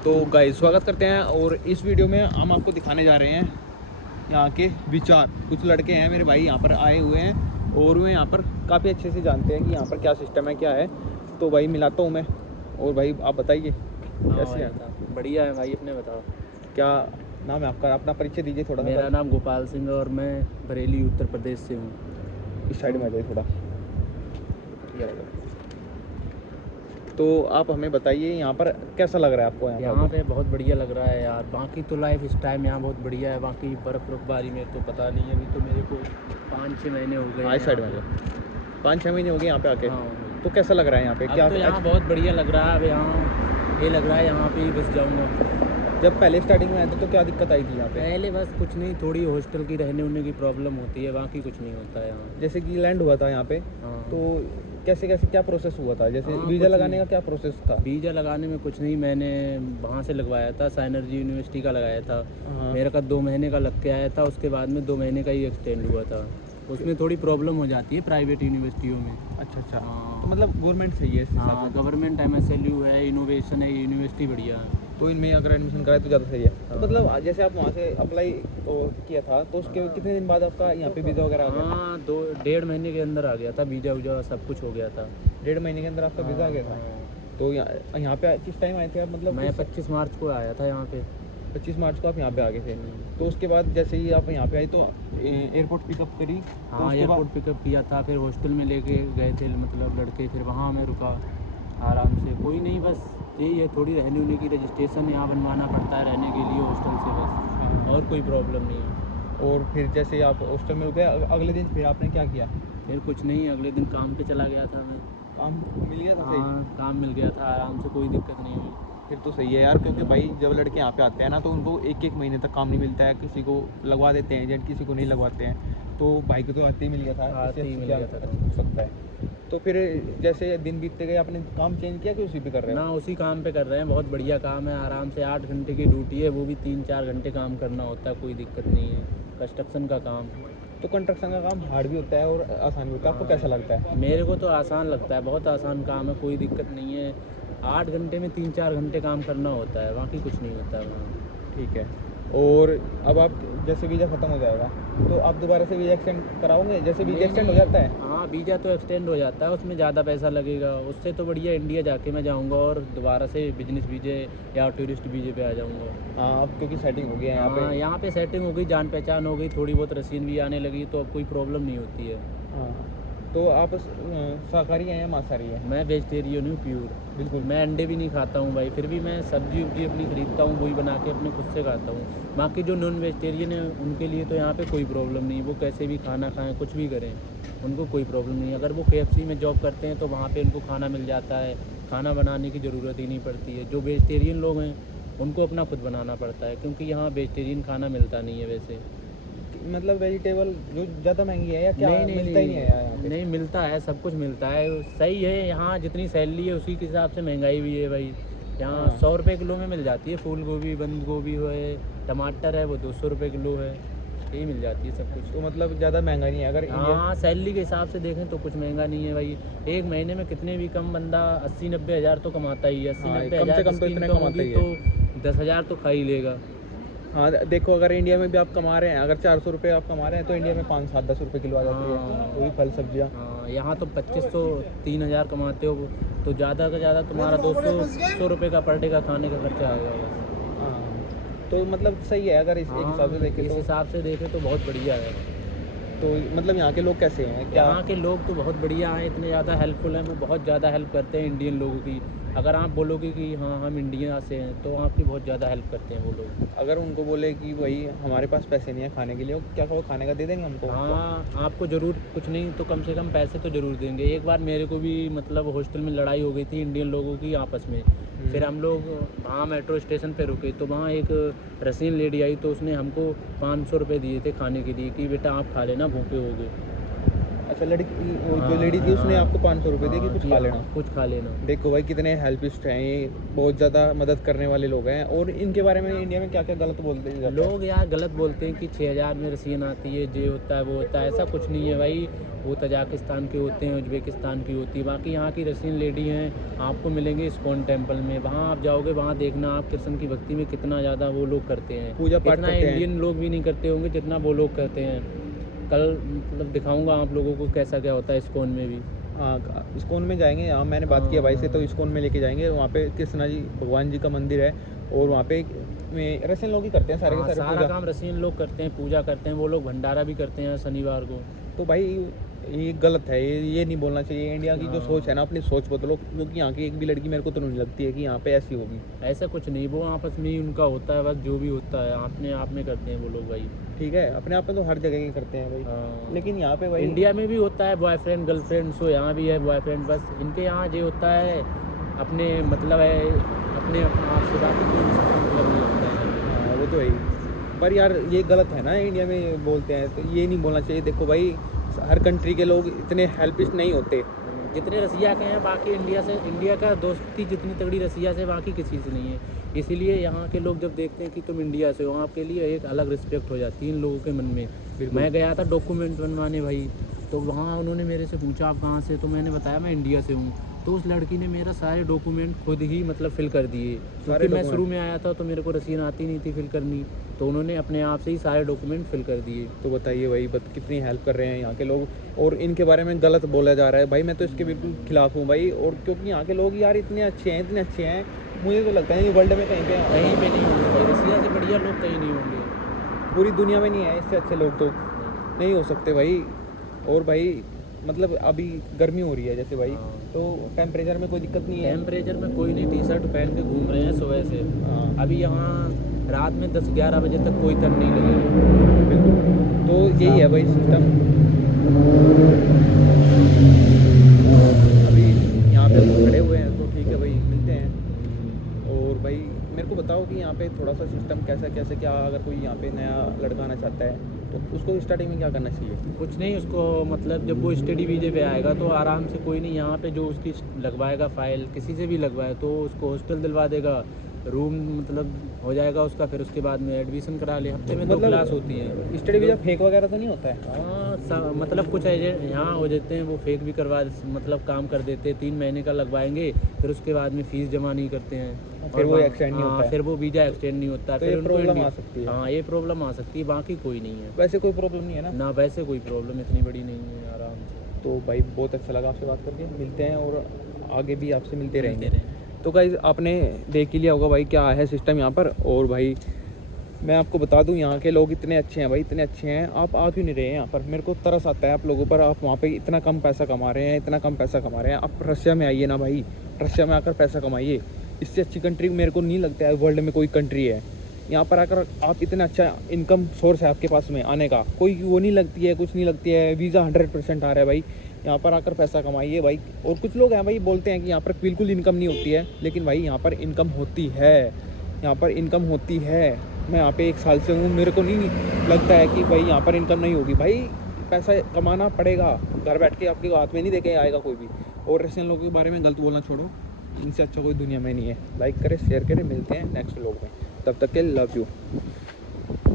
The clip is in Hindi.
तो गाइस स्वागत करते हैं। और इस वीडियो में हम आपको दिखाने जा रहे हैं यहाँ के विचार। कुछ लड़के हैं मेरे भाई यहाँ पर आए हुए हैं और वे यहाँ पर काफ़ी अच्छे से जानते हैं कि यहाँ पर क्या सिस्टम है क्या है। तो भाई मिलाता हूँ मैं। और भाई आप बताइए कैसे हैं? बढ़िया है भाई, अपने बताओ। क्या नाम है आपका? अपना परिचय दीजिए थोड़ा। मेरा नाम गोपाल सिंह है और मैं बरेली उत्तर प्रदेश से हूँ। इस साइड में आ जाइए थोड़ा। तो आप हमें बताइए यहाँ पर कैसा लग रहा है आपको? यहाँ पे बहुत बढ़िया लग रहा है यार। बाकी तो लाइफ इस टाइम यहाँ बहुत बढ़िया है। बाकी बर्फ़बारी में तो पता नहीं है, अभी तो मेरे को 5-6 महीने हो गए। इस साइड में 5-6 महीने हो गए यहाँ पे आके। हाँ। तो कैसा लग रहा है यहाँ पे? क्या तो यहाँ बहुत बढ़िया लग रहा है। अब यहाँ ये लग रहा है यहाँ पे ही बस जाऊँगा। जब पहले स्टार्टिंग में आए थे तो क्या दिक्कत आई थी यहाँ पे? पहले बस कुछ नहीं, थोड़ी हॉस्टल की रहने उन्ने की प्रॉब्लम होती है, बाकी कुछ नहीं होता है यहाँ। जैसे कि लैंड हुआ था यहाँ पे, हाँ। तो कैसे कैसे क्या प्रोसेस हुआ था? जैसे वीज़ा लगाने का क्या प्रोसेस था? वीज़ा लगाने में कुछ नहीं, मैंने वहाँ से लगवाया था, साइनर्जी यूनिवर्सिटी का लगाया था। मेरा का 2 महीने का लग के आया था, उसके बाद में 2 महीने का ही एक्सटेंड हुआ था। उसमें थोड़ी प्रॉब्लम हो जाती है प्राइवेट यूनिवर्सिटियों में। अच्छा। हाँ। तो मतलब गवर्नमेंट सही है? हाँ, गवर्नमेंट MSLU है, इनोवेशन है, यूनिवर्सिटी बढ़िया है। तो इनमें अगर एडमिशन कराए तो ज़्यादा सही है। तो मतलब जैसे आप वहाँ से अप्लाई किया था तो उसके कितने दिन बाद आपका यहाँ पे वीज़ा वगैरह आ गया? हाँ, 2-1.5 महीने के अंदर आ गया था वीज़ा वूजा, सब कुछ हो गया था। 1.5 महीने के अंदर आपका वीज़ा आ गया था? तो यहाँ पे किस टाइम आए थे आप? मतलब मैं 25 मार्च को आया था यहाँ पे। 25 मार्च को आप यहाँ पे आ गए थे। तो उसके बाद जैसे ही आप यहाँ पे आए तो एयरपोर्ट पिकअप करी? हाँ, एयरपोर्ट पिकअप किया था, फिर हॉस्टल में लेके गए थे मतलब लड़के, फिर वहाँ मैं रुका आराम से। कोई नहीं, बस यही है, थोड़ी रहने वहने की रजिस्ट्रेशन यहाँ बनवाना पड़ता है रहने के लिए हॉस्टल से, बस और कोई प्रॉब्लम नहीं है। और फिर जैसे आप हॉस्टल में रुके अगले दिन फिर आपने क्या किया? फिर कुछ नहीं, अगले दिन काम पे चला गया था मैं। काम मिल गया था? सही। हाँ, काम मिल गया था आराम से, कोई दिक्कत नहीं हुई। फिर तो सही है यार, क्योंकि भाई जब लड़के यहाँ पे आते हैं ना तो उनको 1-1 महीने तक काम नहीं मिलता है। किसी को लगवा देते हैं एजेंट, किसी को नहीं लगवाते हैं। तो भाई को तो आते ही मिल गया था। आते ही मिल गया था। हो सकता है। तो फिर जैसे दिन बीतते गए आपने काम चेंज किया कि उसी पे कर रहे हो? ना, उसी काम पे कर रहे हैं। बहुत बढ़िया काम है, आराम से 8 घंटे की ड्यूटी है, वो भी 3-4 घंटे काम करना होता है, कोई दिक्कत नहीं है। कंस्ट्रक्शन का काम। तो कंस्ट्रक्शन का काम हार्ड भी होता है और आसान भी होता है। आपको कैसा लगता है? मेरे को तो आसान लगता है, बहुत आसान काम है, कोई दिक्कत नहीं है। 8 घंटे में 3-4 घंटे काम करना होता है, बाकी कुछ नहीं होता है वहाँ। ठीक है। और अब आप जैसे वीज़ा ख़त्म हो जाएगा तो आप दोबारा से वीज़ा एक्सटेंड कराओगे? जैसे वीज़ा एक्सटेंड हो जाता है? हाँ, वीज़ा तो एक्सटेंड हो जाता है, उसमें ज़्यादा पैसा लगेगा। उससे तो बढ़िया इंडिया जाके मैं जाऊँगा और दोबारा से बिजनेस वीज़े या टूरिस्ट वीज़े पे आ जाऊँगा। हाँ, अब क्योंकि सेटिंग हो गई है यहाँ पे। हाँ, यहाँ पे सेटिंग हो गई, जान पहचान हो गई, थोड़ी बहुत रसीन भी आने लगी, तो अब कोई प्रॉब्लम नहीं होती है। हाँ। तो आप शाकाहारी हैं या मांसाहारी हैं? मैं वेजिटेरियन हूँ प्योर। बिल्कुल। मैं अंडे भी नहीं खाता हूँ भाई, फिर भी मैं सब्जी उब्जी अपनी खरीदता हूँ, वही बना के अपने खुद से खाता हूँ। बाकी जो नॉन वेजिटेरियन है उनके लिए तो यहाँ पे कोई प्रॉब्लम नहीं, वो कैसे भी खाना खाएं, कुछ भी करें, उनको कोई प्रॉब्लम नहीं। अगर वो KFC में जॉब करते हैं तो वहाँ पे उनको खाना मिल जाता है, खाना बनाने की ज़रूरत ही नहीं पड़ती है। जो वेजिटेरियन लोग हैं उनको अपना खुद बनाना पड़ता है, क्योंकि यहाँ वेजिटेरियन खाना मिलता नहीं है वैसे। मतलब वेजिटेबल जो ज़्यादा महंगी है या क्या? नहीं, मिलता ही नहीं है यहाँ पे? नहीं मिलता है, सब कुछ मिलता है, सही है। यहाँ जितनी सैलरी है उसी के हिसाब से महंगाई भी है भाई। यहाँ 100 रुपये किलो में मिल जाती है फूल गोभी, बंद गोभी है, टमाटर है वो 200 रुपये किलो है, यही मिल जाती है सब कुछ। तो मतलब ज़्यादा महंगा नहीं है अगर हाँ, सैलरी के हिसाब से देखें तो कुछ महंगा नहीं है भाई। एक महीने में कितने भी कम बंदा 80-90 हज़ार तो कमाता ही है। 80-90 कम से हज़ार कम तो इतने कमाता ही है। तो 10 हज़ार तो खा ही लेगा। हाँ देखो, अगर इंडिया में भी आप कमा रहे हैं, अगर 400 रुपये आप कमा रहे हैं तो इंडिया में 5-7-10 रुपये किलो आ जाती है वो भी फल सब्जियाँ। हाँ, यहाँ तो 2500-3000 हज़ार कमाते हो तो ज़्यादा का ज़्यादा तुम्हारा 200 रुपये का पर डे का खाने का खर्चा आएगा बस। हाँ, तो मतलब सही है अगर एक हिसाब से देखें इस तो। हिसाब से देखें तो बहुत बढ़िया है। तो मतलब यहाँ के लोग कैसे हैं? क्या यहाँ के लोग तो बहुत बढ़िया हैं, इतने ज़्यादा हेल्पफुल हैं, वो बहुत ज़्यादा हेल्प करते हैं इंडियन लोगों की। अगर आप बोलोगे कि हाँ हम इंडिया से हैं तो आपकी बहुत ज़्यादा हेल्प करते हैं वो लोग। अगर उनको बोले कि भाई हमारे पास पैसे नहीं है खाने के लिए, वो क्या वो खाने का दे देंगे हमको? हाँ, आपको ज़रूर, कुछ नहीं तो कम से कम पैसे तो ज़रूर देंगे। एक बार मेरे को भी मतलब हॉस्टल में लड़ाई हो गई थी इंडियन लोगों की आपस में। फिर हम लोग वहाँ मेट्रो स्टेशन पे रुके तो वहाँ एक रसीन लेडी आई, तो उसने हमको 500 रुपये दिए थे खाने के लिए कि बेटा आप खा लेना, भूखे होगे। अच्छा लड़की वो जो लेडी थी उसने आपको 500 रुपये दिए कि कुछ खा लेना। कुछ खा लेना। देखो भाई कितने हेल्पिस्ट हैं ये, बहुत ज़्यादा मदद करने वाले लोग हैं। और इनके बारे में इंडिया में क्या क्या गलत बोलते हैं जाता है। लोग यार गलत बोलते हैं कि 6000 में रसीन आती है, ये होता है वो होता है, ऐसा कुछ नहीं है भाई। वो तजाकिस्तान के होते हैं, उज्बेकिस्तान की होती है, बाकी यहाँ की रसीन लेडी हैं आपको मिलेंगे इस्कॉन टेम्पल में। वहाँ आप जाओगे, वहाँ देखना आप कृष्ण की भक्ति में कितना ज़्यादा वो लोग करते हैं, पूजा पाठ इतना करते हैं। इंडियन लोग भी नहीं करते होंगे जितना वो लोग करते हैं। कल मतलब दिखाऊंगा आप लोगों को कैसा क्या होता है इस्कॉन में भी। हाँ इस्कॉन में जाएंगे। हाँ मैंने बात किया भाई से, तो इस्कॉन में लेके जाएंगे। वहाँ पे कृष्णा जी भगवान जी का मंदिर है और वहाँ पे में रसियन लोग ही करते हैं सारे के हाँ, सारे सारा पूजा। काम रसियन लोग करते हैं, पूजा करते हैं। वो लोग भंडारा भी करते हैं शनिवार को। तो भाई ये गलत है, ये नहीं बोलना चाहिए। इंडिया की जो सोच है ना, अपनी सोच बदलो, क्योंकि यहाँ की एक भी लड़की मेरे को तो नहीं लगती है कि यहाँ पे ऐसी होगी। ऐसा कुछ नहीं, वो आपस में ही उनका होता है, बस जो भी होता है अपने आप में करते हैं वो लोग भाई। ठीक है, अपने आप में तो हर जगह ही करते हैं भाई। हाँ। लेकिन यहाँ पे भाई इंडिया में भी होता है बॉयफ्रेंड गर्लफ्रेंड, सो यहाँ भी है बॉयफ्रेंड। बस इनके यहाँ ये होता है अपने मतलब है अपने आप से, बाकी कोई मतलब नहीं होता है। हाँ वो तो है ही। पर यार ये गलत है ना, इंडिया में बोलते हैं तो ये नहीं बोलना चाहिए। देखो भाई हर कंट्री के लोग इतने हेल्पिस्ट नहीं होते। जितने रसिया के हैं, बाकी इंडिया से, इंडिया का दोस्ती जितनी तगड़ी रसिया से बाकी किसी से नहीं है। इसीलिए यहाँ के लोग जब देखते हैं कि तुम इंडिया से हो, आपके लिए एक अलग रिस्पेक्ट हो जाती है इन लोगों के मन में। मैं गया था डॉक्यूमेंट बनवाने भाई, तो वहाँ उन्होंने मेरे से पूछा आप कहाँ से, तो मैंने बताया मैं इंडिया से हूँ। तो उस लड़की ने मेरा सारे डॉक्यूमेंट खुद ही मतलब फिल कर दिए, क्योंकि मैं शुरू में आया था तो मेरे को रसीन आती नहीं थी फिल करनी, तो उन्होंने अपने आप से ही सारे डॉक्यूमेंट फिल कर दिए। तो बताइए भाई कितनी हेल्प कर रहे हैं यहाँ के लोग। और इनके बारे में गलत बोला जा रहा है भाई, मैं तो इसके बिल्कुल खिलाफ हूँ भाई। और क्योंकि यहाँ के लोग यार इतने अच्छे हैं, इतने अच्छे हैं, मुझे तो लगता है ये वर्ल्ड में कहीं पे नहीं होंगे भाई, रसिया से बढ़िया लोग कहीं नहीं होंगे, पूरी दुनिया में नहीं है इससे अच्छे लोग, तो नहीं हो सकते भाई। और भाई मतलब अभी गर्मी हो रही है जैसे भाई, तो टेम्परेचर में कोई दिक्कत नहीं है। टेम्परेचर में कोई नहीं, टी शर्ट पहन के घूम रहे हैं सुबह से। हाँ अभी यहाँ रात में 10-11 बजे तक कोई तन नहीं लगेगा। बिल्कुल, तो यही है भाई सिस्टम। अभी यहाँ पे हम खड़े हुए हैं, तो ठीक है भाई मिलते हैं। और भाई मेरे को बताओ कि यहाँ पे थोड़ा सा सिस्टम कैसे क्या, अगर कोई यहाँ पे नया लड़का आना चाहता है तो उसको स्टार्टिंग में क्या करना चाहिए। कुछ नहीं, उसको मतलब जब वो स्टडी वीजे पे आएगा तो आराम से, कोई नहीं यहाँ पे जो उसकी लगवाएगा फाइल, किसी से भी लगवाए तो उसको हॉस्टल दिलवा देगा, रूम मतलब हो जाएगा उसका। फिर उसके बाद में एडमिशन करा ले, हफ्ते में 2 क्लास होती है। स्टडी वीज़ा फेक वगैरह तो नहीं होता है। हाँ मतलब कुछ एजेंट यहाँ हो जाते हैं, वो फेक भी करवा मतलब काम कर देते हैं। 3 महीने का लगवाएंगे, फिर उसके बाद में फीस जमा नहीं करते हैं, फिर वो एक्सटेंड नहीं होता है। फिर वो वीज़ा एक्सटेंड नहीं होता है, तो फिर ये उनको प्रॉब्लम आ सकती है। हाँ ये प्रॉब्लम आ सकती है, बाकी कोई नहीं है। वैसे कोई प्रॉब्लम नहीं है ना। ना वैसे कोई प्रॉब्लम इतनी बड़ी नहीं है, आराम से। तो भाई बहुत अच्छा लगा आपसे बात करके, मिलते हैं और आगे भी आपसे मिलते रहेंगे। तो गाइस आपने देख ही लिया होगा भाई क्या है सिस्टम यहाँ पर। और भाई मैं आपको बता दूँ यहाँ के लोग इतने अच्छे हैं भाई, इतने अच्छे हैं। आप आ क्यों नहीं रहे हैं यहाँ पर, मेरे को तरस आता है आप लोगों पर। आप वहाँ पे इतना कम पैसा कमा रहे हैं, इतना कम पैसा कमा रहे हैं। आप रशिया में आइए ना भाई, रशिया में आकर पैसा कमाइए। इससे अच्छी कंट्री मेरे को नहीं लगता है वर्ल्ड में कोई कंट्री है। यहाँ पर आकर आप इतना अच्छा इनकम सोर्स है आपके पास में आने का, कोई वो नहीं लगती है, कुछ नहीं लगती है। वीज़ा 100% आ रहा है भाई, यहाँ पर आकर पैसा कमाइए भाई। और कुछ लोग हैं भाई बोलते हैं कि यहाँ पर बिल्कुल इनकम नहीं होती है, लेकिन भाई यहाँ पर इनकम होती है, यहाँ पर इनकम होती है। मैं यहाँ पे 1 साल से हूँ, मेरे को नहीं लगता है कि भाई यहाँ पर इनकम नहीं होगी। भाई पैसा कमाना पड़ेगा, घर बैठ के आपके हाथ में नहीं देके आएगा कोई भी। और रशियन लोगों के बारे में गलत बोलना छोड़ो, इनसे अच्छा कोई दुनिया में नहीं है। लाइक करें, शेयर करें, मिलते हैं नेक्स्ट व्लॉग में, तब तक के लव यू।